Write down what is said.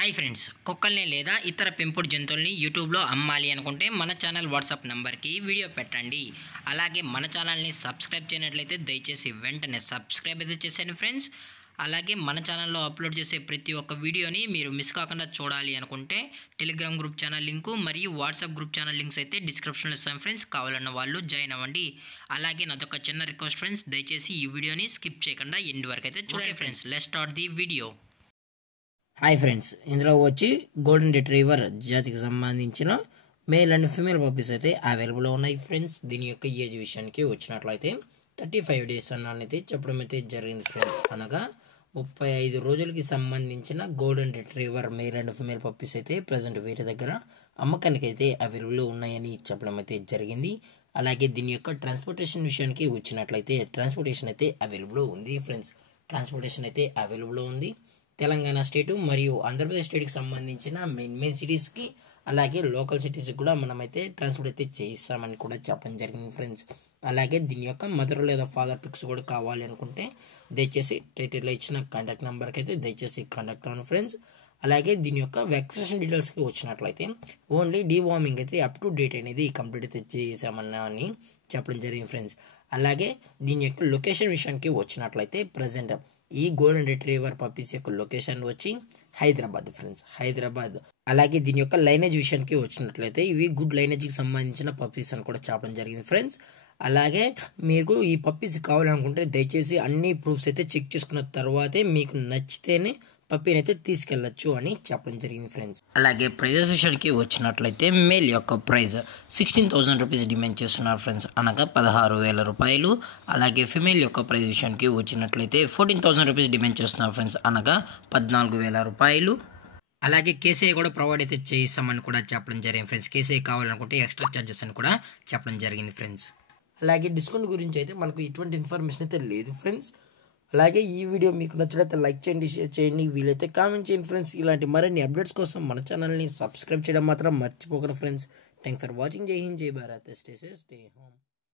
Hi friends, కుక్కల్ని లేదా ఇతర పెంపుడు జంతువుల్ని యూట్యూబ్లో అమ్మాలి అనుకుంటే మన ఛానల్ వాట్సాప్ నెంబర్కి వీడియో పెట్టండి. అలాగే మన ఛానల్ని సబ్స్క్రైబ్ చేయనట్లయితే దయచేసి వెంటనే సబ్స్క్రైబ్ అయితే చేసేయండి ఫ్రెండ్స్. అలాగే మన ఛానల్లో అప్లోడ్ చేసే ప్రతి ఒక్క వీడియోని మీరు మిస్ కాకుండా చూడాలి అనుకుంటే టెలిగ్రామ్ గ్రూప్ ఛానల్ లింకు మరియు వాట్సాప్ గ్రూప్ ఛానల్ లింక్స్ అయితే డిస్క్రిప్షన్లో ఇస్తాను ఫ్రెండ్స్. కావాలన్న వాళ్ళు జాయిన్ అవ్వండి. అలాగే నాదొక చిన్న రిక్వెస్ట్ ఫ్రెండ్స్, దయచేసి ఈ వీడియోని స్కిప్ చేయకుండా ఎండ్ వరకు అయితే చూడండి friends. Let's start the video. Hi friends, ఇందులో వచ్చి గోల్డెన్ రిట్రీవర్ జాతికి సంబంధించిన మేల్ అండ్ ఫీమేల్ పప్పీస్ అయితే అవైలబుల్లో ఉన్నాయి ఫ్రెండ్స్. దీని యొక్క ఏజ్ విషయానికి వచ్చినట్లయితే 35 days అన్నది చెప్పడం అయితే జరిగింది ఫ్రెండ్స్. అనగా 35 రోజులకి సంబంధించిన golden retriever male and female puppies అయితే ప్రజెంట్ వీరి దగ్గర అమ్మకానికి అయితే అవైలబుల్లో ఉన్నాయని చెప్పడం అయితే జరిగింది. అలాగే దీని యొక్క ట్రాన్స్పోర్టేషన్ విషయానికి వచ్చినట్లయితే ట్రాన్స్పోర్టేషన్ అయితే అవైలబుల్లో ఉంది ఫ్రెండ్స్. ట్రాన్స్పోర్టేషన్ అయితే అవైలబుల్లో ఉంది. తెలంగాణ స్టేటు మరియు ఆంధ్రప్రదేశ్ స్టేట్కి సంబంధించిన మెయిన్ సిటీస్కి అలాగే లోకల్ సిటీస్కి కూడా మనమైతే ట్రాన్స్పోర్ట్ అయితే చేయిస్తామని కూడా చెప్పడం జరిగింది ఫ్రెండ్స్. అలాగే దీని యొక్క మదర్ లేదా ఫాదర్ పిక్స్ కూడా కావాలి అనుకుంటే దయచేసి టైటిల్లో ఇచ్చిన కాంటాక్ట్ నెంబర్కి అయితే దయచేసి కాంటాక్ట్ అవ్వండి ఫ్రెండ్స్. అలాగే దీని యొక్క వ్యాక్సినేషన్ డీటెయిల్స్కి వచ్చినట్లయితే ఓన్లీ డీవార్మింగ్ అయితే అప్ టు డేట్ అనేది కంప్లీట్ అయితే చేసామన్నా అని చెప్పడం జరిగింది ఫ్రెండ్స్. అలాగే దీని యొక్క లొకేషన్ విషయానికి వచ్చినట్లయితే ప్రజెంట్ ఈ గోల్డెన్ రిట్రీవర్ పప్పీస్ యొక్క లొకేషన్ వచ్చి హైదరాబాద్ ఫ్రెండ్స్, హైదరాబాద్. అలాగే దీని యొక్క లైనేజ్ విషయానికి వచ్చినట్లయితే ఇవి గుడ్ లైనేజ్కి సంబంధించిన పప్పీస్ అని కూడా చెప్పడం జరిగింది ఫ్రెండ్స్. అలాగే మీకు ఈ పప్పీస్ కావాలనుకుంటే దయచేసి అన్ని ప్రూఫ్స్ అయితే చెక్ చేసుకున్న తర్వాతే మీకు నచ్చితేనే పప్పీని అయితే తీసుకెళ్లొచ్చు అని చెప్పడం జరిగింది ఫ్రెండ్స్. అలాగే ప్రైజెస్ విషయానికి వచ్చినట్లయితే మేల్ యొక్క ప్రైజ్ 16,000 రూపీస్ డిమాండ్ చేస్తున్నారు ఫ్రెండ్స్, అనగా 16,000 రూపాయలు. అలాగే ఫిమేల్ యొక్క ప్రైజ్ విషయానికి వచ్చినట్లయితే 14,000 రూపీస్ డిమాండ్ చేస్తున్నారు ఫ్రెండ్స్, అనగా 14,000 రూపాయలు. అలాగే కేసీఐ కూడా ప్రొవైడ్ అయితే చేయిస్తామని కూడా చెప్పడం జరిగింది ఫ్రెండ్స్. కేసీఐ కావాలనుకుంటే ఎక్స్ట్రా ఛార్జెస్ అని కూడా చెప్పడం జరిగింది ఫ్రెండ్స్. అలాగే డిస్కౌంట్ గురించి అయితే మనకు ఎటువంటి ఇన్ఫర్మేషన్ అయితే లేదు ఫ్రెండ్స్. అలాగే ఈ వీడియో మీకు నచ్చినట్లయితే లైక్ చేయండి, షేర్ చేయండి, వీలైతే కామెంట్ చేయండి ఫ్రెండ్స్. ఇలాంటి మరిన్ని అప్డేట్స్ కోసం మన ఛానల్ని సబ్స్క్రైబ్ చేయడం మాత్రం మర్చిపోకరు ఫ్రెండ్స్. Thanks for watching. జై హింద్, జై Bharat, stay safe, stay home.